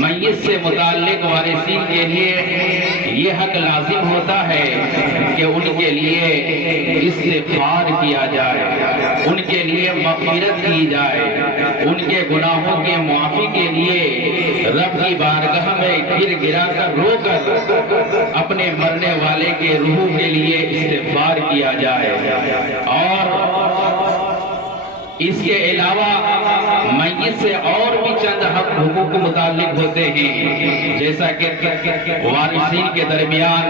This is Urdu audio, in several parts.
میت سے متعلق وارثین کے لیے یہ حق لازم ہوتا ہے کہ ان کے لیے استغفار کیا جائے، ان کے لیے مغفرت کی جائے، ان کے گناہوں کے معافی کے لیے رب کی بارگاہ میں گر گرا کر رو کر اپنے مرنے والے کے روح کے لیے استغفار کیا جائے۔ اور اس کے علاوہ میت سے اور بھی چند حقوق متعلق ہوتے ہیں، جیسا کہ وارثین کے درمیان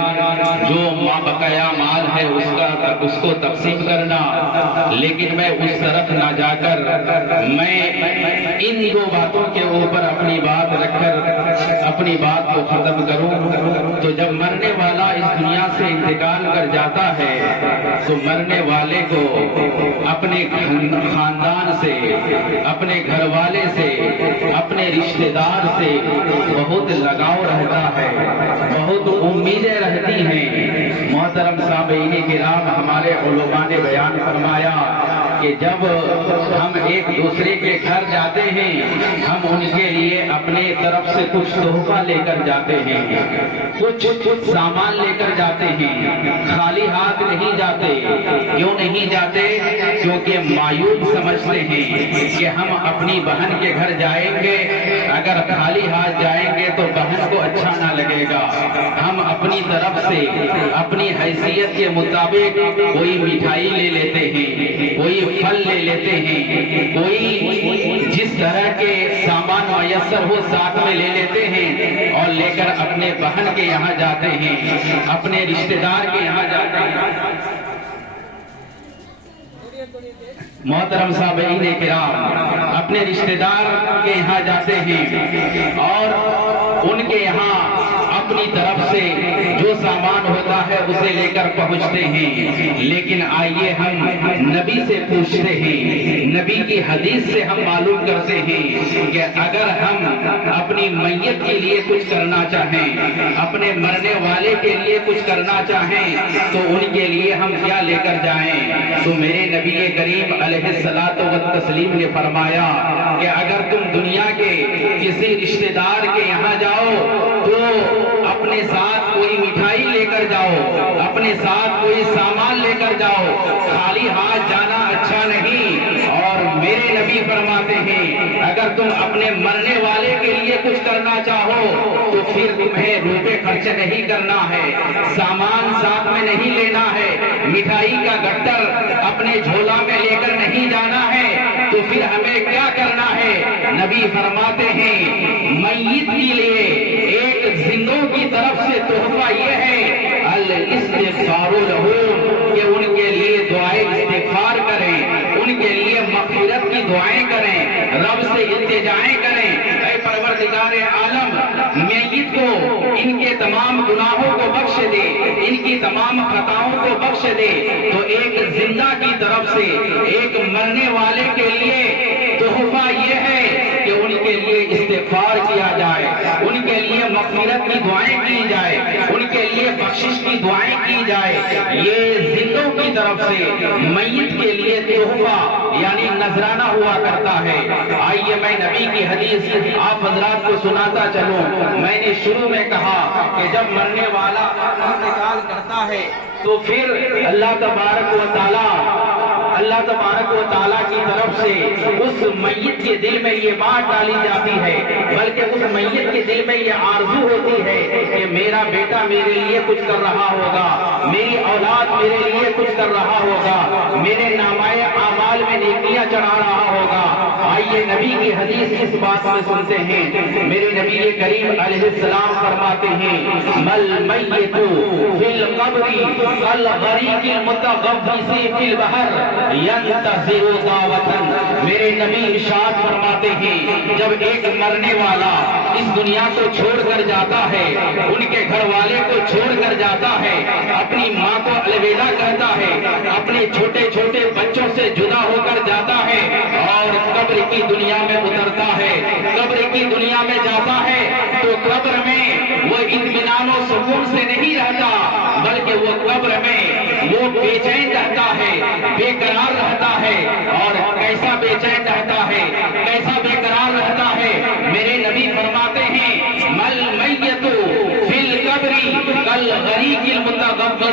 جو بقایا مال ہے اس کو تقسیم کرنا، لیکن میں اس طرف نہ جا کر میں ان دو باتوں کے اوپر اپنی بات رکھ کر اپنی بات کو ختم کروں۔ تو جب مرنے والا اس دنیا سے انتقال کر جاتا ہے تو مرنے والے کو اپنے خاندان سے، اپنے گھر والے سے، اپنے رشتہ دار سے بہت لگاؤ رہتا ہے، بہت امیدیں رہتی ہیں۔ محترم سامعین کرام، ہمارے علماء نے بیان فرمایا کہ جب ہم ایک دوسرے کے گھر جاتے ہیں ہم ان کے لیے اپنے طرف سے کچھ تحفہ لے کر جاتے ہیں، کچھ سامان لے کر جاتے ہیں، خالی ہاتھ نہیں جاتے۔ کیوں نہیں جاتے؟ کیونکہ معیوب سمجھتے ہیں کہ ہم اپنی بہن کے گھر جائیں گے، اگر خالی ہاتھ جائیں گے تو بہن کو اچھا نہ لگے گا۔ ہم اپنی طرف سے اپنی حیثیت کے مطابق کوئی مٹھائی لے لیتے ہیں، کوئی پھل لے لیتے ہیں، کوئی جس طرح کے سامان میسر ہو ساتھ میں لے لیتے ہیں اور لے کر اپنے بہن کے یہاں جاتے ہیں، اپنے رشتہ دار کے یہاں جاتے ہیں۔ محترم سامعین کرام، اپنے رشتہ دار کے یہاں جاتے ہیں اور ان کے یہاں اپنی طرف سے جو سامان ہوتا ہے اسے لے کر پہنچتے ہیں۔ لیکن آئیے ہم نبی سے پوچھتے ہیں، نبی کی حدیث سے ہم معلوم کرتے ہیں کہ اگر ہم اپنی میت کے لیے کچھ کرنا چاہیں، اپنے مرنے والے کے لیے کچھ کرنا چاہیں تو ان کے لیے ہم کیا لے کر جائیں؟ تو میرے نبی کریم علیہ الصلوۃ والتسلیم نے فرمایا کہ اگر تم دنیا کے کسی رشتہ دار کے یہاں جاؤ تو اپنے ساتھ کوئی مٹھائی لے کر جاؤ، اپنے ساتھ کوئی سامان لے کر جاؤ، خالی ہاتھ جانا اچھا نہیں۔ اور میرے نبی فرماتے ہیں اگر تم اپنے مرنے والے کے لیے کچھ کرنا چاہو تو پھر تمہیں روپے خرچ نہیں کرنا ہے، سامان ساتھ میں نہیں لینا ہے، مٹھائی کا گٹر اپنے جھولا میں لے کر نہیں جانا ہے، تو پھر ہمیں کیا کرنا ہے؟ نبی فرماتے ہیں میت کے لیے ایک زندوں کی طرف سے تحفہ یہ ہے الاستغفار لہو، کہ ان کے لیے دعائیں استغفار کریں، ان کے لیے مغفرت کی دعائیں کریں، رب سے التجائیں کریں، اے پروردگار عالم میت کو ان کے تمام گناہوں کو بخش دے، ان کی تمام خطاؤں کو بخش دے۔ تو ایک زندہ کی طرف سے ایک مرنے والے کے لیے تحفہ یہ ہے کہ ان کے لیے استغفار کیا جائے، ان کے لیے مغفرت کی دعائیں کی جائے، ان کے لیے بخشش کی دعائیں کی جائے۔ یہ زندوں کی طرف سے میت کے لیے تحفہ یعنی نذرانہ ہوا کرتا ہے۔ آئیے میں نبی کی حدیث آپ حضرات کو سناتا چلوں۔ میں نے شروع میں کہا کہ جب مرنے والا انتقال کرتا ہے تو پھر اللہ تبارک و تعالیٰ کی طرف سے اس میت کے دل میں یہ بات ڈالی جاتی ہے، بلکہ اس میت کے دل میں یہ آرزو ہوتی ہے کہ میرا بیٹا میرے لیے کچھ کر رہا ہوگا، میری اولاد میرے لیے کچھ کر رہا ہوگا، میرے نامۂ اعمال میں نیکیاں چڑھا رہا ہوگا۔ آئیے نبی کی حدیث اس بات میں سنتے ہیں۔ میرے نبی کریم علیہ السلام فرماتے ہیں مل میت فی القبر کالغریق المتغوص فی البحر ینتظر دعوتاً۔ میرے نبی ارشاد فرماتے ہیں جب ایک مرنے والا اس دنیا کو چھوڑ کر جاتا ہے، ان کے گھر والے کو چھوڑ کر جاتا ہے، اپنی ماں کو الوداع کہتا ہے، اپنے چھوٹے چھوٹے بچوں سے جدا ہو کر جاتا ہے اور قبر کی دنیا میں اترتا ہے، قبر کی دنیا میں جاتا ہے تو قبر میں وہ اطمینان و سکون سے نہیں رہتا، بلکہ وہ قبر میں وہ بے چین رہتا ہے، بے قرار رہتا ہے۔ اور کیسا بے چین رہتا ہے، کیسا بے قرار